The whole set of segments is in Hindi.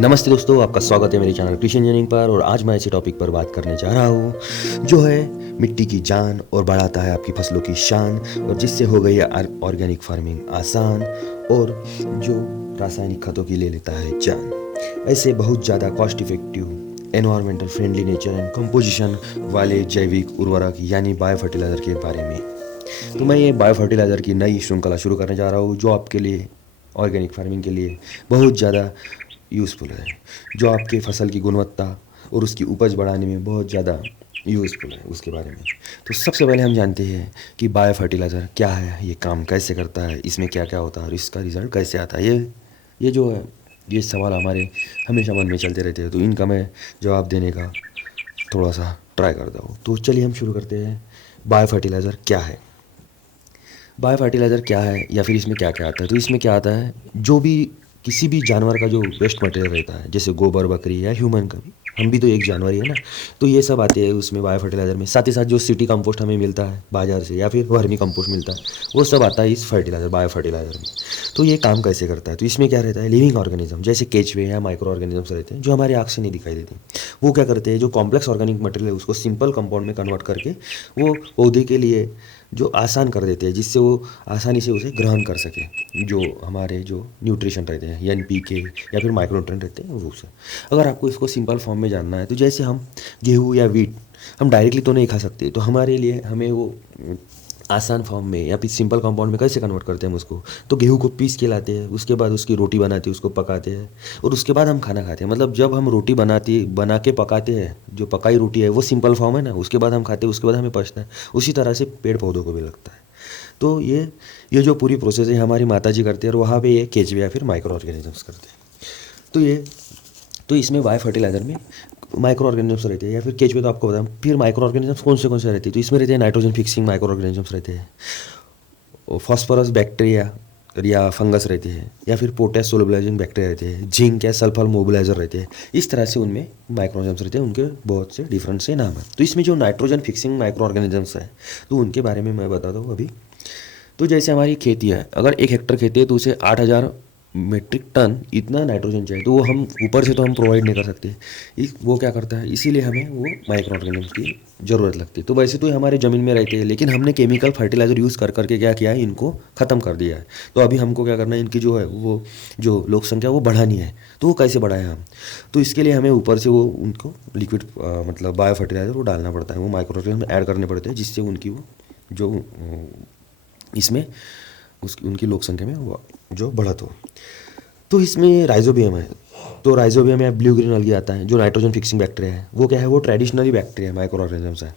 नमस्ते दोस्तों, आपका स्वागत है मेरे चैनल कृषि इंजीनियरिंग पर। और आज मैं ऐसे टॉपिक पर बात करने जा रहा हूँ जो है मिट्टी की जान और बढ़ाता है आपकी फसलों की शान, और जिससे हो गई है ऑर्गेनिक फार्मिंग आसान और जो रासायनिक खादों की ले लेता है जान। ऐसे बहुत ज़्यादा cost effective, environmental friendly nature and composition वाले जैविक उर्वरक यानी बायो फर्टिलाइजर के बारे में। तो मैं ये बायो फर्टिलाइज़र की नई श्रृंखला शुरू करने जा रहा हूँ जो आपके लिए ऑर्गेनिक फार्मिंग के लिए बहुत ज़्यादा यूज़फुल है, जो आपके फसल की गुणवत्ता और उसकी उपज बढ़ाने में बहुत ज़्यादा यूज़फुल है उसके बारे में। तो सबसे पहले हम जानते हैं कि बायो फर्टिलाइज़र क्या है, ये काम कैसे करता है, इसमें क्या क्या होता है और इसका रिज़ल्ट कैसे आता है। ये जो है ये सवाल हमारे हमेशा मन में चलते रहते हैं, तो इनका मैं जवाब देने का थोड़ा सा ट्राई करता हूँ। तो चलिए हम शुरू करते हैं। बायो फर्टिलाइज़र क्या है, बायो फर्टिलाइज़र क्या है या फिर इसमें क्या क्या आता है। तो इसमें क्या आता है, जो भी किसी भी जानवर का जो वेस्ट मटेरियल रहता है, जैसे गोबर, बकरी या ह्यूमन का भी, हम भी तो एक जानवर ही है ना, तो ये सब आते हैं उसमें बायो फर्टिलाइज़र में। साथ ही साथ जो सिटी कंपोस्ट हमें मिलता है बाज़ार से या फिर वर्मी कंपोस्ट मिलता है, वो सब आता है इस फर्टिलाइज़र बायो फर्टिलाइज़र में। तो ये काम कैसे करता है, तो इसमें क्या रहता है, लिविंग ऑर्गेनिज्म जैसे केचुए या माइक्रो ऑर्गेनिजम्स रहते हैं जो हमारी आँख से नहीं दिखाई देते। वो क्या करते हैं, जो कॉम्प्लेक्स ऑर्गेनिक मटेरियल है उसको सिंपल कंपाउंड में कन्वर्ट करके वो पौधे के लिए जो आसान कर देते हैं, जिससे वो आसानी से उसे ग्रहण कर सके, जो हमारे जो न्यूट्रिशन रहते हैं NPK या फिर माइक्रोन्यूट्रिएंट रहते हैं वो से। अगर आपको इसको सिंपल फॉर्म में जानना है, तो जैसे हम गेहूँ या वीट हम डायरेक्टली तो नहीं खा सकते, तो हमारे लिए हमें वो आसान फॉर्म में या फिर सिंपल कंपाउंड में कैसे कन्वर्ट करते हैं हम उसको, तो गेहूँ को पीस के लाते हैं, उसके बाद उसकी रोटी बनाते हैं, उसको पकाते हैं और उसके बाद हम खाना खाते हैं। मतलब जब हम रोटी बना के पकाते हैं, जो पकाई रोटी है वो सिंपल फॉर्म है ना, उसके बाद हम खाते हैं, उसके बाद हमें पचता है। उसी तरह से पेड़ पौधों को भी लगता है। तो ये जो पूरी प्रोसेस है हमारी माता जी करते हैं, और वहाँ पे ये केचुए या फिर माइक्रो ऑर्गेनिजम्स करते हैं। तो इसमें बायो फर्टिलाइज़र में माइक्रो ऑर्गेनिजम्स रहते हैं, या फिर केचुए तो आपको बताऊँ। फिर माइक्रो ऑर्गेनिजम्स कौन से रहते हैं, तो इसमें रहते हैं नाइट्रोजन फिक्सिंग माइक्रो ऑर्गेनिजम्स रहते हैं, फॉस्फोरस बैक्टीरिया या फंगस रहते हैं, या फिर पोटेश सोलबिलाइजिंग बैक्टीरिया रहते हैं, जिंक या सल्फर मोबिलाइजर रहते हैं। इस तरह से उनमें माइक्रो ऑर्गेनिजम्स रहते हैं, उनके बहुत से डिफरेंट से नाम है। तो इसमें जो नाइट्रोजन फिक्सिंग माइक्रो ऑर्गेनिजम्स है, तो उनके बारे में मैं बताता हूँ अभी। तो जैसे हमारी खेती है, अगर 1 हेक्टर खेती है तो उसे 8,000 मेट्रिक टन इतना नाइट्रोजन चाहिए, तो वो हम ऊपर से तो हम प्रोवाइड नहीं कर सकते। वो क्या करता है, इसीलिए हमें वो माइक्रो ऑर्गेनिजम्स की ज़रूरत लगती है। तो वैसे तो ये हमारे ज़मीन में रहते हैं, लेकिन हमने केमिकल फर्टिलाइज़र यूज़ कर करके क्या किया है, इनको ख़त्म कर दिया है। तो अभी हमको क्या करना है, इनकी जो है वो जो लोक संख्या वो बढ़ानी है। तो वो कैसे बढ़ाएं हम, तो इसके लिए हमें ऊपर से वो उनको लिक्विड मतलब बायो फर्टिलाइज़र वो डालना पड़ता है, वो माइक्रो ऑर्गेनिज्म ऐड करने पड़ते हैं, जिससे उनकी वो जो इसमें उनकी लोक संख्या में वो जो बढ़त हो। तो इसमें राइजोबियम है, तो राइजोबियम या ब्लू ग्रीन अलगी आता है, जो नाइट्रोजन फिक्सिंग बैक्टीरिया है। वो क्या है, वो ट्रेडिशनली बैक्टीरिया माइक्रो ऑर्गेनिजम्स है,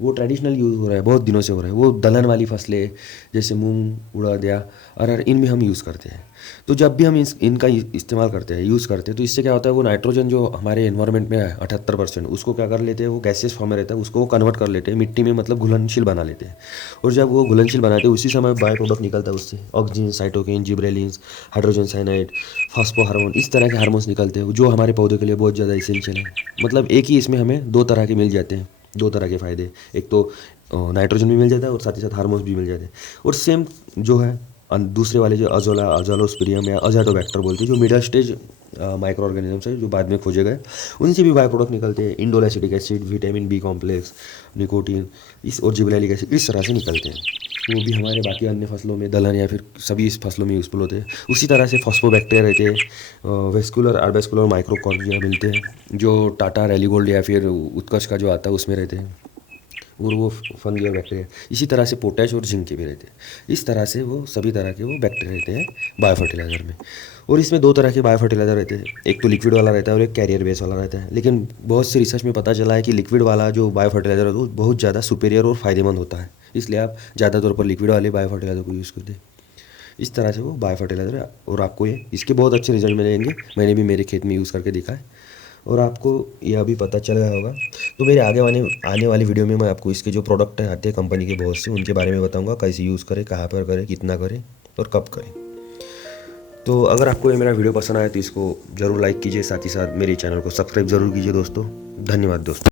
वो ट्रेडिशनल यूज़ हो रहा है, बहुत दिनों से हो रहा है। वो दलहन वाली फसलें जैसे मूंग, उड़द या अरहर, इनमें हम यूज़ करते हैं। तो जब भी हम इनका इस्तेमाल करते हैं, यूज़ करते हैं, तो इससे क्या होता है, वो नाइट्रोजन जो हमारे एनवायरनमेंट में है 78%, उसको क्या कर लेते हैं, वो गैसेस फॉर्म में रहता है, उसको कन्वर्ट कर लेते हैं मिट्टी में, मतलब घुलनशील बना लेते हैं। और जब वो घुलनशील बनाते हैं, उसी समय बायो प्रोडक्ट निकलता है उससे, oxygen, cytokinin, gibberellins, hydrogen cyanide, phospho hormone, इस तरह के हार्मोन्स निकलते हैं जो हमारे पौधों के लिए बहुत ज़्यादा इसेंशियल है। मतलब एक ही इसमें हमें 2 तरह के मिल जाते हैं, 2 तरह के फ़ायदे। एक तो नाइट्रोजन भी मिल जाता है और साथ ही साथ हार्मोन्स भी मिल जाते हैं। और सेम जो है दूसरे वाले जो अज़ोलोस्पिरियम या अज़ाटोबैक्टर बोलते हैं, जो मिडल स्टेज माइक्रो ऑर्गेनिजम्स है जो बाद में खोजे गए, उनसे भी बायो प्रोडक्ट निकलते हैं। Indole acetic acid, vitamin B complex, nicotine, इस और जिबरेलिक एसिड, इस तरह से निकलते हैं। वो भी हमारे बाकी अन्य फसलों में, दलहन या फिर सभी इस फसलों में यूज़फुल होते हैं। उसी तरह से फॉस्फोबैक्टीरिया रहते हैं, वेस्कुलर, अर्बेस्कुलर, माइक्रोकॉर्डिया मिलते हैं, जो टाटा रैलीगोल्ड या फिर उत्कर्ष का जो आता है उसमें रहते हैं, और वो फंगी और बैक्टीरिया। इसी तरह से पोटैश और जिंक के भी रहते हैं। इस तरह से वो सभी तरह के वो बैक्टीरिया रहते हैं बायो फर्टिलाइज़र में। और इसमें 2 तरह के बायो फर्टिलाइज़र रहते हैं, एक तो लिक्विड वाला रहता है और एक कैरियर बेस वाला रहता है। लेकिन बहुत सी रिसर्च में पता चला है कि लिक्विड वाला जो बायो फर्टिलाइज़र है वो बहुत ज़्यादा सुपेरियर और फ़ायदेमंद होता है, इसलिए आप ज़्यादा तौर पर लिक्विड वाले बायो फर्टिलाइज़र को यूज़ करते हैं। इस तरह से वो बायो फर्टिलाइज़र है, और आपको ये इसके बहुत अच्छे रिजल्ट मिलेंगे। मैंने भी मेरे खेत में यूज़ करके देखा है, और आपको यह भी पता चल गया होगा। तो मेरे आने वाली वीडियो में मैं आपको इसके जो प्रोडक्ट आते हैं कंपनी के बहुत से, उनके बारे में बताऊंगा, कैसे यूज़ करें, कहाँ पर करें, कितना करें और कब करें। तो अगर आपको ये मेरा वीडियो पसंद आया तो इसको ज़रूर लाइक कीजिए, साथ ही साथ मेरे चैनल को सब्सक्राइब ज़रूर कीजिए दोस्तों। धन्यवाद दोस्तों।